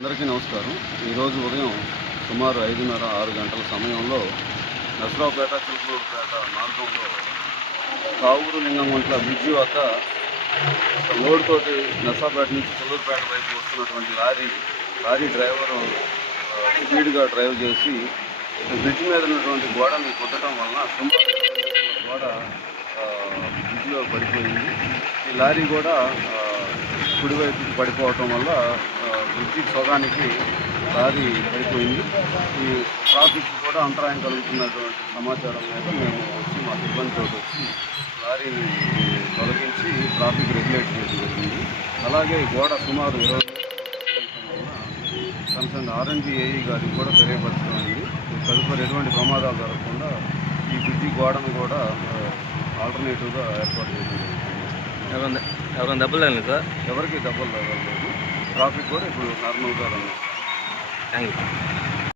అందరికీ నమస్కారం. ఈరోజు ఉదయం సుమారు 5:30-6 గంటల సమయంలో నసరావుపేట చిలుకూరుపేట మార్గంలో కావూరు లింగంగుంట్ల బ్రిడ్జి వద్ద లోడ్ తోటి నసరావుపేట నుంచి చిలుకూరుపేట వైపు వస్తున్నటువంటి లారీ డ్రైవరు స్పీడ్గా డ్రైవ్ చేసి బ్రిడ్జి మీద ఉన్నటువంటి గోడని కొట్టడం వలన సుమారు గోడ బ్రిడ్జిలో పడిపోయింది. ఈ లారీ కూడా కుడివైపుకి పడిపోవటం వల్ల బ్రిడ్జికి సగానికి లారీ పడిపోయింది. ఈ ట్రాఫిక్ కూడా అంతరాయం కలుగుతున్నటువంటి సమాచారం మీద మేము వచ్చి మా సిబ్బందితో వచ్చి లారీని తొలగించి ట్రాఫిక్ రెగ్యులేట్ చేయడం జరిగింది. అలాగే గోడ సుమారు 20 వలన కన్సర్న్ ఆర్ఎన్బి ఏఈ గారికి కూడా తెలియపరచమైంది. తదుపరి ఎటువంటి ప్రమాదాలు జరగకుండా ఈ బ్రిడ్జి గోడను కూడా ఆల్టర్నేటివ్గా ఏర్పాటు చేయడం జరిగింది. ఎవరైనా దెబ్బలు తగిలింది సార్? ఎవరికి దెబ్బలు తగలలేదు. ట్రాఫిక్ కూడా ఇప్పుడు నార్మల్గా రన్. Thank you.